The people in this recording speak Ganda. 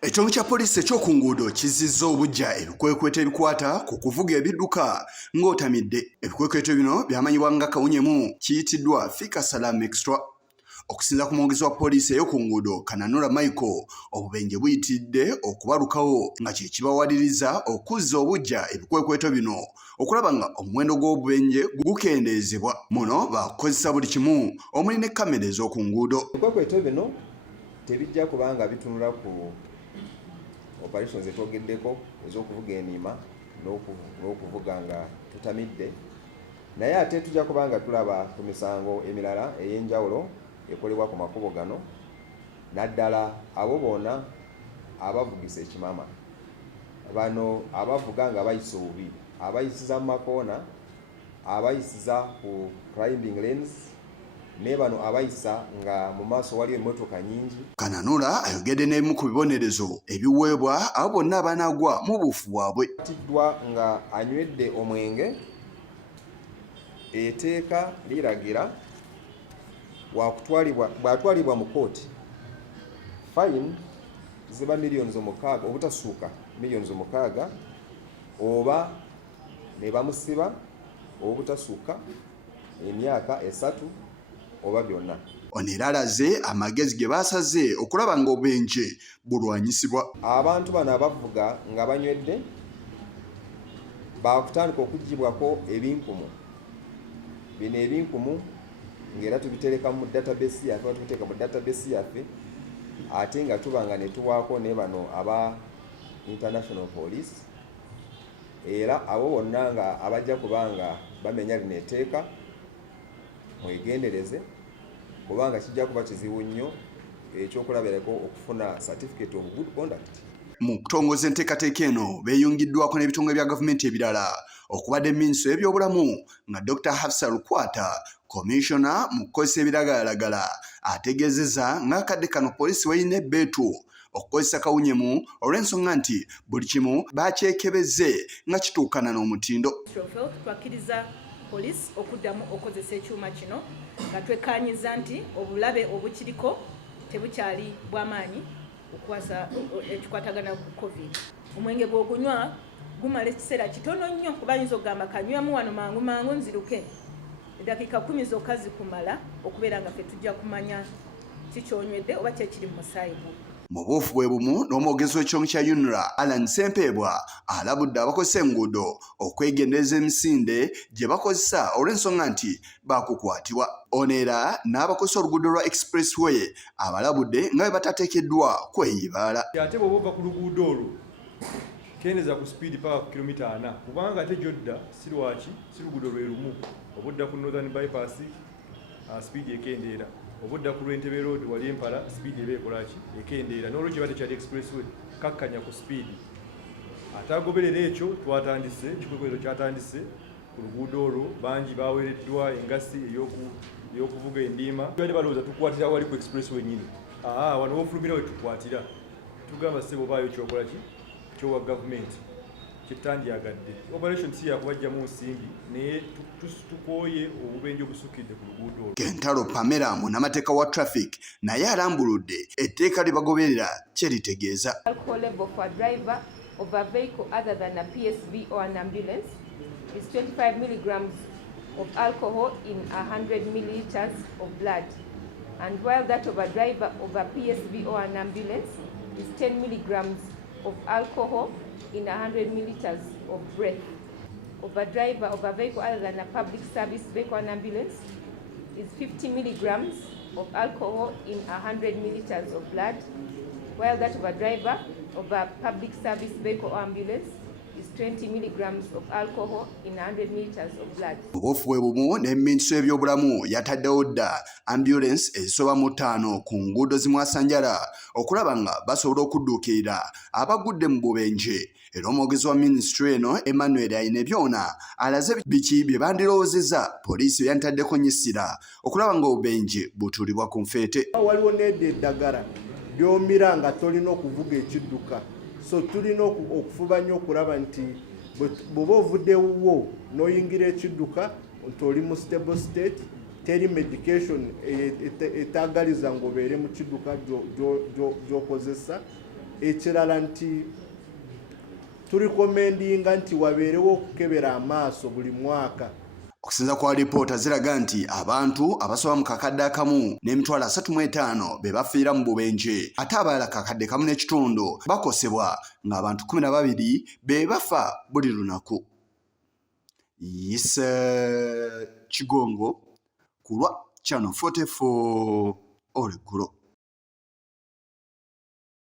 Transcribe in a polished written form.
Ekitongole kya poliisi eky'oku nguudo kizizza obuggya ebikwekweto ebikwata ku kuvuga ebidduka ng'otamidde. Ebikwekweto bino byamanyibwa nga Kawunyemu kiyitiddwa Fika Salam Extra. Okusinza ku mwogezi wa poliisi ey'oku nguudo Nalwo Lwakukwatibwaako obubenje buyitiridde okubalukawo nga kye kibawaliriza okuzza obuggya ebikwekweto bino okulaba nga omuwendo gw'obubenje gukendeezebwa. Muno bakukozesa buli kimu omuli ne kamera ez'oku nguudo. Ebikwekweto bino tebijja kubanga bitunula ku operations etwogeddeko ez'okuvuga endiima n'okuvuga nga tutamidde, naye ate tujja kubanga tulaba ku misango emirala ey'enjawulo ekolebwa ku makubo gano, naddala abo bonna abavugisa ekimama, bano abavuga nga bayisa obubi, abayisiza mu makoona, abayisiza ku climbing lanes, ne bano abayisa nga mu maaso waliyo emmotoka nyingi. Kananula ayogedde n'ebimu ku bibonerezo ebiweebwa abo bonna abanaagwa mu bufu bwabwe. Atiddwa nga anywedde omwenge, etteeka liragira bw'atwalibwa mu kooti fine ziba millions 6 obutasuuka millions 6, oba ne bamusiba obutasuuka emyaka 3 oba byonna. Ono era alaze amagezi ge baasaze okulaba nga obubenje bulwanyisibwa. Abantu bano abavuga nga banywedde baakutandika okuggibwako ebinkumu. Bino ebinkumu ng'era tubitereka mu database yaffe, tubiteeka mu database yaffe, ate nga tuba nga ne tuwaako ne bano aba international police, era abo bonna nga abajja kubanga bamenya lino etteeka mwegendereze, kubanga kijja kuba kizibu nnyo ekyokulabirako okufuna certificate of good conduct. Mu kutongoza enteekateeka eno beeyungiddwako n'ebitongole bya gavumenti ebirala okubadde Minisitule y'ebyobulamu nga Dr. Hafsa Lukwata, Commissioner mu kukozesa ebiragalalagala, ategeezezza ng'akadde kano poliisi w'erina ebbeetu okukozesa Kawunyemu olw'ensonga nti buli kimu baakyekebezze nga kituukana n'omutindo. Twakkiriza poliisi okuddamu okukozesa ekyuma kino nga twekkaanyiza nti obulabe obukiriko tebukyali bw'amaanyi okuwasa ekikwatagana ku COVID. Omwenge gw'okunywa gumala ekiseera kitono nnyo, kuba ayinza okugamba kanywemu wano mangu mangu nziruke, eddakiika 10 zokka zikumala okubeera nga ffe tujja kumanya kikyonywedde oba kyekiri mu musaayi gwo. Mu buufu bwe bumu n'omwogezi w'ekitongole kya UNRA Entebbe alabudde abakozesa enguudo okwegendereza emisinde gye bakozesa olw'ensonga nti baakukwatibwa. Ono era n'abakozesa oluguudo lwa expressway abalabudde nga bwe batateekeddwa kweyibaala. Ate bw'oba ova ku luguudo olwo kendeza ku speed paka ku kilomita 4, kubanga ate gyodda si lwaki si luguudo lwe lumu. Obudda ku Northern Bypass speed ekendeera, obudda ku Entebbe Road wali Empala speed eba ekolaki ekendeera, n'olwekyo bate kyali expressway kakkanya ku speed. Ate agoberera ekyo twatandise ekikwekweto kyatandise ku luguudo olwo, bangi baweereddwa engasi ey'okuvuga endiima. Bali balowooza tukwatira wali ku expressway nyini, wano wofulumira we tukwatira, tugamba ssebo baayo kyokola ki kyowa gavumenti kitandyagadde. Operation si yakubajjamu nsimbi naye tukooye obubenje obusukkiridde ku luguudo olwo. Kentalo Pamela munnamateeka wa traffic naye alambuludde etteeka lye bagoberera kye litegeeza. Alcohol level for a driver of a vehicle other than a PSV or an ambulance is 25 milligrams of alcohol in 100 milliliters of blood, and while that of a driver of a PSV or an ambulance is 10 milligrams of alcohol in 100 milliliters of breath. Of a driver of a vehicle other than a public service vehicle and ambulance is 50 milligrams of alcohol in 100 milliliters of blood, while that of a driver of a public service vehicle or ambulance is 20 milligrams of alcohol in 100 milliliters of blood. Obuufu bwe bumu ne Minisitule y'ebyobulamu yataddewo dda ambulance ezisoba mu 5 ku nguudo zimwasanjala okulaba nga basobola okudduukirira abagudde mu bubenje. Era omwogezi wa Minisitule eno Emmanuel ayina byona alaze biki bye bandirowoozezza poliisi yantadeko nnyisira okulaba nga obubenje butuulibwa ku nfeete. Waliwo n'edda eddagala ly'omira nga tolina okuvuga ekidduka, so tulina okufuba nnyo okulaba nti bw'oba ovuddewo n'oyingira ekidduka nti oli mu stable state, teri medication etagaliza ng'obeere mu kidduka gy'okozesa, ekirala nti tulikomendinga nti wabeerewo okukebera amaaso buli mwaka. Okusinza kwa lipoota ziraga nti abantu abasoba mu kakadde akamu n'emitwalo 35 be bafiira mu bubenje ate abalala kakadde kamu n'ekitundu bakosebwa ng'abantu 12 be bafa buli lunaku. Kigongo ku lwa Channel 44 Olekulo.